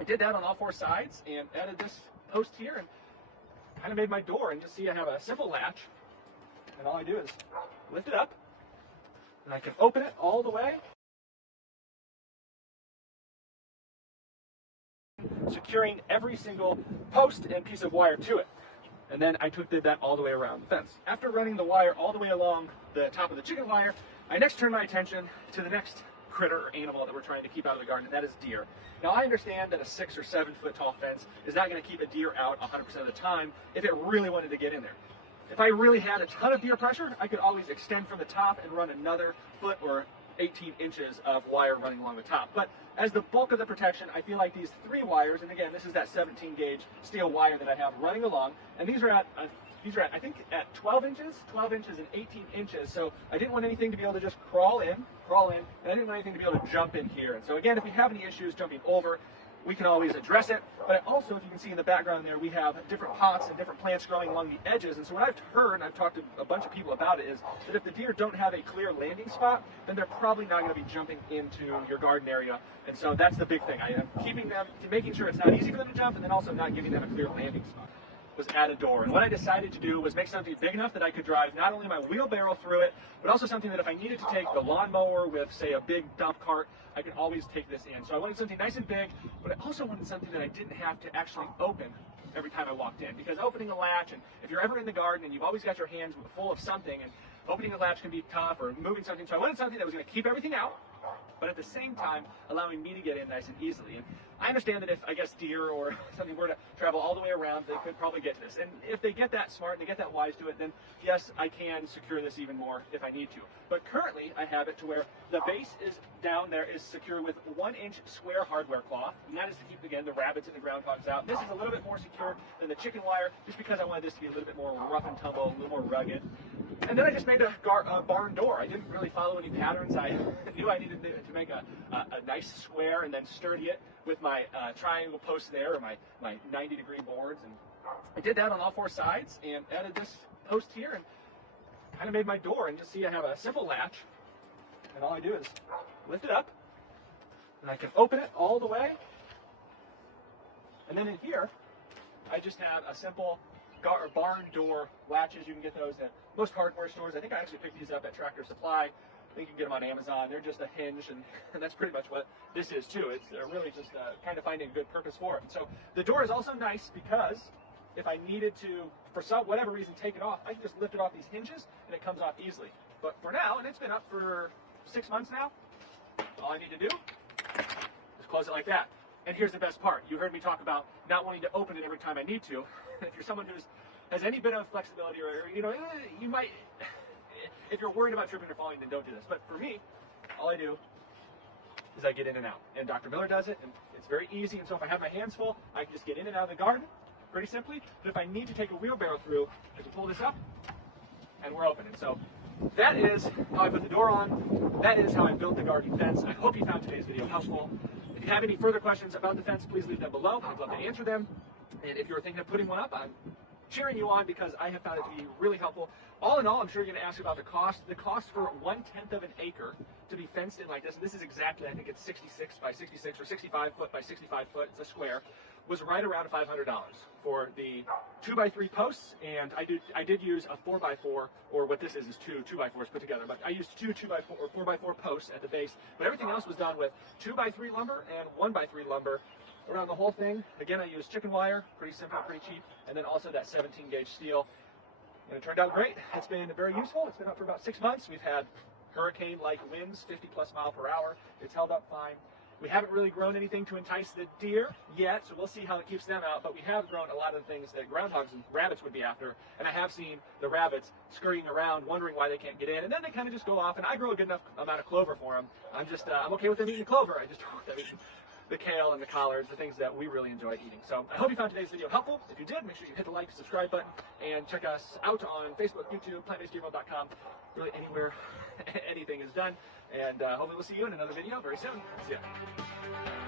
I did that on all four sides and added this post here and kind of made my door. And just see I have a simple latch, and all I do is lift it up, and I can open it all the way, securing every single post and piece of wire to it. And then I did that all the way around the fence. After running the wire all the way along the top of the chicken wire, I next turned my attention to the next critter or animal that we're trying to keep out of the garden, and that is deer. Now, I understand that a 6 or 7 foot tall fence is not going to keep a deer out 100% of the time if it really wanted to get in there. If I really had a ton of deer pressure, I could always extend from the top and run another foot or 18 inches of wire running along the top. But as the bulk of the protection, I feel like these 3 wires, and again, this is that 17 gauge steel wire that I have running along, and these are at I think at 12 inches and 18 inches. So I didn't want anything to be able to just crawl in, and I didn't want anything to be able to jump in here. And so again, if we have any issues jumping over, we can always address it. But also, if you can see in the background there, we have different pots and different plants growing along the edges. And so what I've heard, and I've talked to a bunch of people about it, is that if the deer don't have a clear landing spot, then they're probably not going to be jumping into your garden area. And so that's the big thing. I am keeping them, making sure it's not easy for them to jump, and then also not giving them a clear landing spot. Was add a door. And what I decided to do was make something big enough that I could drive not only my wheelbarrow through it, but also something that if I needed to take the lawnmower with, say, a big dump cart, I could always take this in. So I wanted something nice and big, but I also wanted something that I didn't have to actually open every time I walked in. Because opening a latch, and if you're ever in the garden and you've always got your hands full of something, and opening a latch can be tough, or moving something, so I wanted something that was going to keep everything out, but at the same time allowing me to get in nice and easily. And I understand that if, I guess, deer or something were to travel all the way around, they could probably get to this. And if they get that smart and they get that wise to it, then yes, I can secure this even more if I need to. But currently, I have it to where the base is down there is secure with 1-inch square hardware cloth, and that is to keep, again, the rabbits and the groundhogs out. This is a little bit more secure than the chicken wire, just because I wanted this to be a little bit more rough and tumble, a little more rugged. And then I just made a barn door. I didn't really follow any patterns. I knew I needed to make a nice square and then sturdy it with my triangle posts there, or my 90-degree boards. And I did that on all four sides and added this post here and kind of made my door. And just see I have a simple latch, and all I do is lift it up, and I can open it all the way. And then in here, I just have a simple barn door latches. You can get those at most hardware stores. I think I actually picked these up at Tractor Supply. I think you can get them on Amazon. They're just a hinge, and that's pretty much what this is too. It's really just kind of finding a good purpose for it. And so the door is also nice because if I needed to, for whatever reason, take it off, I can just lift it off these hinges and it comes off easily. But for now, and it's been up for 6 months now, all I need to do is close it like that. And here's the best part. You heard me talk about not wanting to open it every time I need to. If you're someone who has any bit of flexibility, or you might, if you're worried about tripping or falling, then don't do this. But for me, all I do is I get in and out. And Dr. Miller does it, and it's very easy. And so if I have my hands full, I can just get in and out of the garden pretty simply. But if I need to take a wheelbarrow through, I can pull this up, and we're open. And so that is how I put the door on. That is how I built the garden fence. I hope you found today's video helpful. If you have any further questions about the fence, please leave them below. I'd love to answer them. And if you're thinking of putting one up, I'm cheering you on because I have found it to be really helpful. All in all, I'm sure you're going to ask about the cost. The cost for 1/10 of an acre to be fenced in like this, and this is exactly, I think it's 66 by 66 or 65 foot by 65 foot, it's a square, was right around $500 for the 2x3 posts. And I did use a 4x4, or what this is two 2x4s put together, but I used two 2x4 or 4x4 posts at the base, but everything else was done with 2x3 lumber and 1x3 lumber around the whole thing. Again, I used chicken wire, pretty simple, pretty cheap, and then also that 17 gauge steel. And it turned out great. It's been very useful. It's been up for about 6 months. We've had hurricane-like winds, 50+ miles per hour. It's held up fine. We haven't really grown anything to entice the deer yet, so we'll see how it keeps them out, but we have grown a lot of the things that groundhogs and rabbits would be after, and I have seen the rabbits scurrying around wondering why they can't get in, and then they kind of just go off, and I grow a good enough amount of clover for them. I'm okay with them eating clover. I just don't want them eating the kale and the collards, the things that we really enjoy eating. So I hope you found today's video helpful. If you did, make sure you hit the like, subscribe button, and check us out on Facebook, YouTube, plantbasedgmo.com. Really anywhere anything is done. And hopefully we'll see you in another video very soon. See ya.